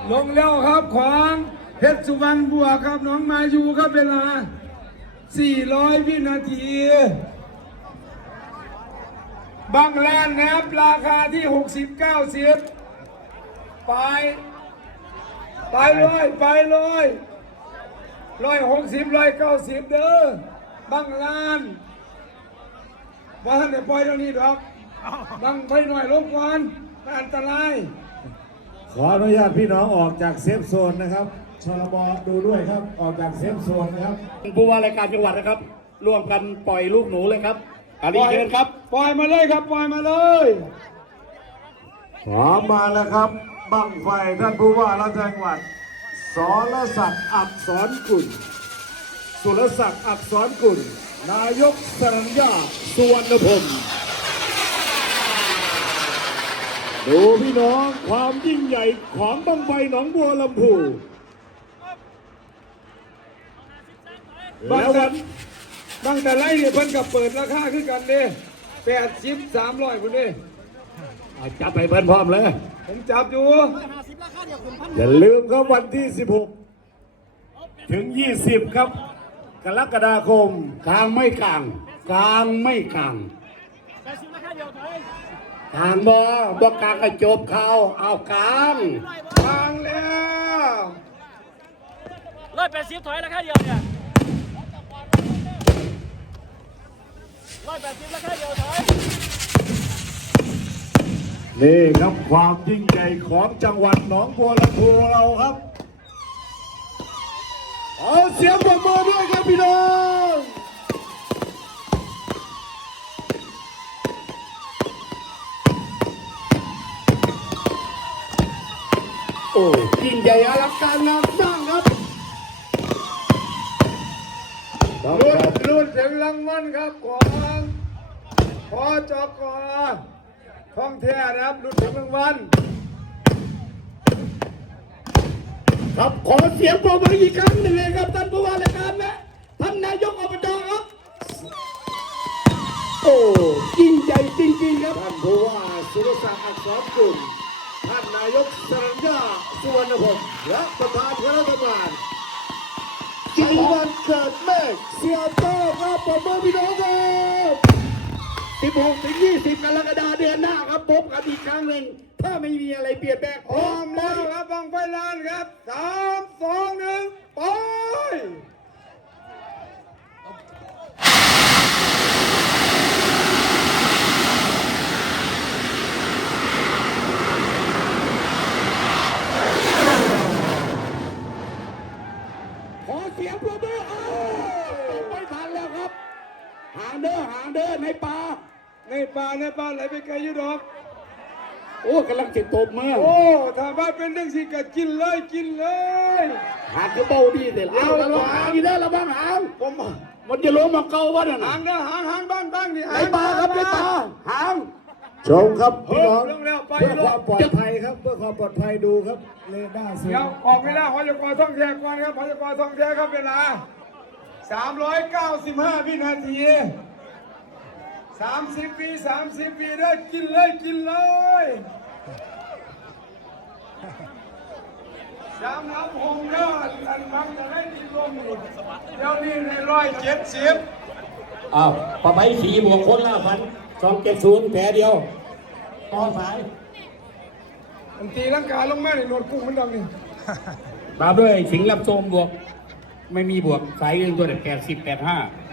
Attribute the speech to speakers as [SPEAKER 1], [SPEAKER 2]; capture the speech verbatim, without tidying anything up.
[SPEAKER 1] ลงแล้วครับของเพชรสุวรรณบวกครับน้องมายูครับเวลาสี่ร้อยวินาทีบางแลนนะครับราคาที่หกสิบเก้าสิบไปไปเลยไปเลยร้อยหกสิบร้อยเก้าสิบเด้อบางลานว่าท่านจะปล่อยตรงนี้ดอกบางไปหน่อยลงก่อนอันตราย
[SPEAKER 2] ขออนุญาตพี่น้องออกจากเซฟโซนนะครับชลบดูด้วยครับออกจากเซฟโซนนะครับ
[SPEAKER 3] ผู้ว่ารายการจังหวัดนะครับร่วมกันปล่อยลูกหนูเลยครับอารีเชิญครับ
[SPEAKER 1] ปล่อยมาเลยครับปล่อยมาเลย
[SPEAKER 2] พร้อมมาแล้วครับบั้งไฟท่านผู้ว่าราชการจังหวัดสรศักดิ์อักษรกุลสุรศักดิ์อักษรกุลนายกสรัญญาสุวรรณพงศ์ดูพี่น้องความยิ่งใหญ่ของบั้งไฟหนองบัวลำพู
[SPEAKER 1] แล้ววันบางแต่ไรเนี่ยเพิ่นกับเปิดราคาขึ้นกันเด้แปดสิบสามร้อยคนเด้
[SPEAKER 3] จับไปเพิ่นพร้อมเลย
[SPEAKER 1] ผมจับอยู่
[SPEAKER 2] อย่าลืมครับวันที่สิบหกถึงยี่สิบครับกรกฎาคม
[SPEAKER 3] กลางไม่กลางกลางไม่กลางกลางบ่บ่กลางก็จบเขาเอากลาง
[SPEAKER 1] กลางแล้ว
[SPEAKER 4] ร้อยแปดสิบถอยราคาเดียวเนี่ยร้อยแปดสิบราคาเดียวถอย
[SPEAKER 2] นี่ครับความยิ่งใหญ่ของจังหวัดหนองบัวลำพูเราครับเอาเสียงปรบมือด้วยครับพี่น้อง
[SPEAKER 3] โอ้ยิ่งใหญ่อลังการงานสร้างครับ
[SPEAKER 1] รุ่นรุ่นเสียงรางวัลครับของพอจกท่องแท้นะครับรุ่นเสียงรางวัล
[SPEAKER 3] ครับขอเสียงปรบมืออีกครั้งหนึ่งเลยครับท่านผู้ว่าราชการและท่านนายกอบจครับโอ้ยิ่งใหญ่จริงๆครับ
[SPEAKER 2] ท่านผู้ว่าสุรศักดิ์อักษรกุลท่านนายกสรัญญาสุวรรณพงศ์และประธานคณะกรรมการจริงวันเกิดแม่เสียโต้ครับปรบมือพี่น้องครับ
[SPEAKER 3] สิบหกถึงยี่สิบกรกฎาคมเดือนหน้าครับพบกันอีกครั้งหนึ่งถ้าไม่มีอะไรเปลี่ยนแปลง
[SPEAKER 1] พร้อมแล้วครับบังไฟลานครับสามสองหนึ่งไป
[SPEAKER 3] ขอเสียงปรบมือไม่ทันแล้วครับหางเด้อหางเด้อในป่า
[SPEAKER 1] ในป่าในป่าไหลไปไกลยุดอก
[SPEAKER 3] โอ้กำลังจะตบมือ
[SPEAKER 1] โอ้ถ้าว่าเป็นเรื่องสิก็กินเลยกินเลย
[SPEAKER 3] หางจะเบาดีแต่เอาแล้วหางอีกแล้วระวังหางผมมันจะล้มมาเกาวะนั่น
[SPEAKER 1] หางเด้อหางหางบ้างบ้างนี่
[SPEAKER 3] ในป่าครับในป่าหาง
[SPEAKER 2] ชมครับพี่น้องเพื่อความปลอดภัยครับเพื่อความปลอดภัยดูครับเลด้าเสีย
[SPEAKER 1] วออกเวลาหอยกอท่องแท้ก่อนครับหอยกอท่องแท้ครับเวลาสามร้อยเก้าสิบห้าวินาทีสามสิบปีสามสิบปีได้กินเลยกินเลยสามน้ำหงเด้ออันบังจะได้ดีลมอีกเดี๋ยวนี้ในร้อยเจ็ดสิบ
[SPEAKER 3] อ้าวปะไบสีบวกคนละพันสองเจ็ดศูนย์แผลเดียวต่อสาย
[SPEAKER 1] อันตีร่างกายลงมาในหนวดกุ้งมันดังนี่
[SPEAKER 3] ตามด้วยสิงห์ลำโจมบวกไม่มีบวกสายเรื่องตัวเด็ดแปดสิบแปดห้า